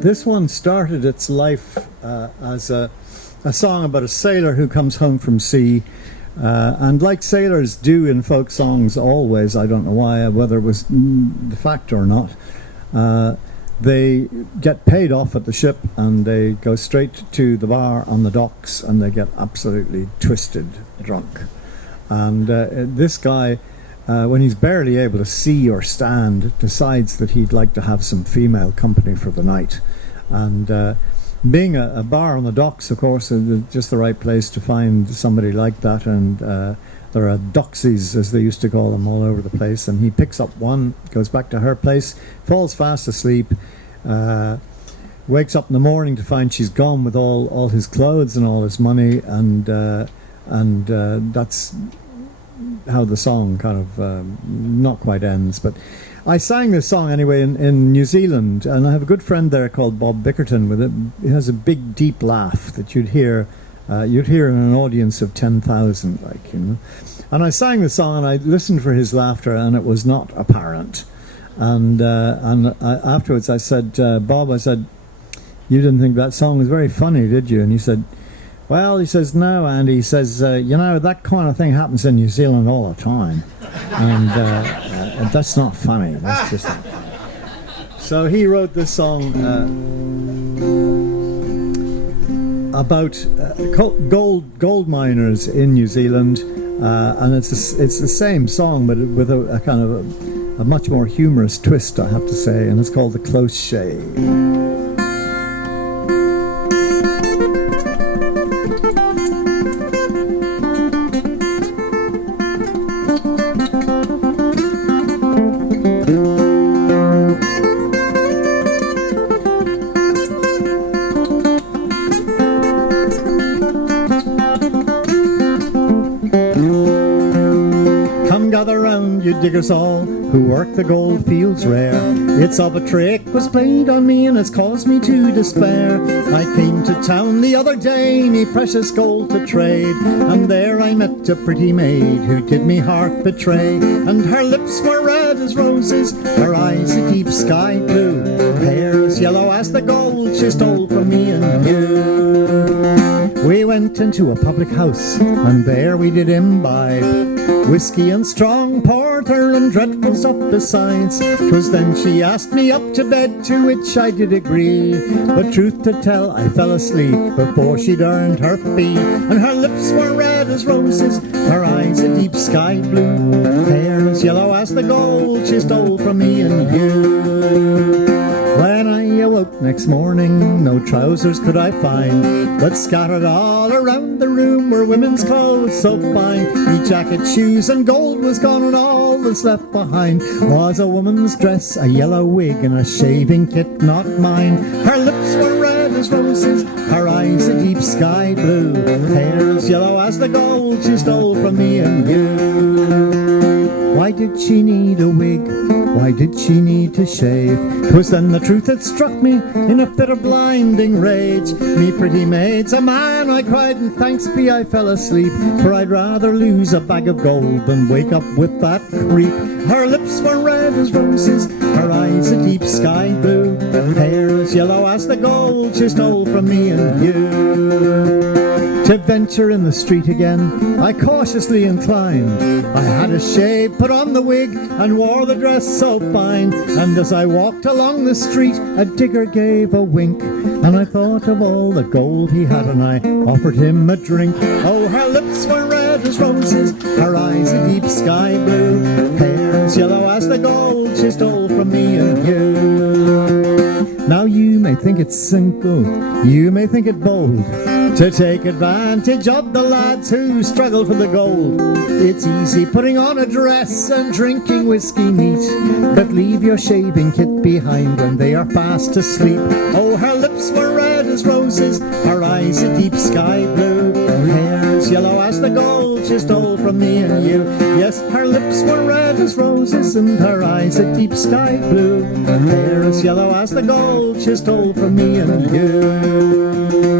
This one started its life as a song about a sailor who comes home from sea. And like sailors do in folk songs always, I don't know why, whether it was the fact or not, they get paid off at the ship and they go straight to the bar on the docks and they get absolutely twisted drunk. And this guy, when he's barely able to see or stand, decides that he'd like to have some female company for the night. And being a bar on the docks, of course, is just the right place to find somebody like that. And there are doxies, as they used to call them, all over the place. And he picks up one, goes back to her place, falls fast asleep, wakes up in the morning to find she's gone with all his clothes and all his money. And that's how the song kind of not quite ends. But I sang this song anyway in New Zealand, and I have a good friend there called Bob Bickerton. He has a big, deep laugh that you'd hear in an audience of 10,000, like, you know. And I sang the song, and I listened for his laughter, and it was not apparent. And afterwards, I said, Bob, I said, you didn't think that song was very funny, did you? And he said, well, he says, no, Andy. He says, you know, that kind of thing happens in New Zealand all the time. And that's not funny. That's just... So he wrote this song about gold miners in New Zealand. And it's the same song, but with a kind of a much more humorous twist, I have to say. And it's called The Close Shave. Gather round, you diggers all, who work the gold fields rare. It's of a trick was played on me, and it's caused me to despair. I came to town the other day, me precious gold to trade, and there I met a pretty maid, who did me heart betray. And her lips were red as roses, her eyes a deep sky blue, hair as yellow as the gold she stole from me and you. We went into a public house, and there we did imbibe whiskey and strong porter and dreadful stuff besides. 'Twas then she asked me up to bed, to which I did agree. But truth to tell, I fell asleep before she'd earned her fee. And her lips were red as roses, her eyes a deep sky blue, hair as yellow as the gold she stole from me and you. When I awoke next morning, no trousers could I find, but scattered all around the room were women's clothes so fine. Me jacket, shoes and gold was gone, and all that's left behind was a woman's dress, a yellow wig and a shaving kit not mine. Her lips were red as roses, her eyes a deep sky blue, hair as yellow as the gold she stole from me and you. Why did she need a wig? Why did she need to shave? 'Twas then the truth had struck me in a fit of blinding rage. Me pretty maid's a man, I cried, and thanks be I fell asleep, for I'd rather lose a bag of gold than wake up with that creep. Her lips were red as roses, her eyes a deep sky blue, hair as yellow as the gold she stole from me and you. To venture in the street again, I cautiously inclined. I had a shave, put on the wig, and wore the dress so fine. And as I walked along the street, a digger gave a wink, and I thought of all the gold he had, and I offered him a drink. Oh, her lips were red as roses, her eyes a deep sky blue, hair as yellow as the gold she stole from me and you. Now you may think it simple, you may think it bold, to take advantage of the lads who struggle for the gold. It's easy putting on a dress and drinking whiskey neat, but leave your shaving kit behind when they are fast asleep. Oh, her lips were red as roses, her eyes a deep sky blue, hair as yellow as the gold she stole from me and you. Yes, her lips were red as roses, and her eyes a deep sky blue, hair as yellow as the gold she stole from me and you.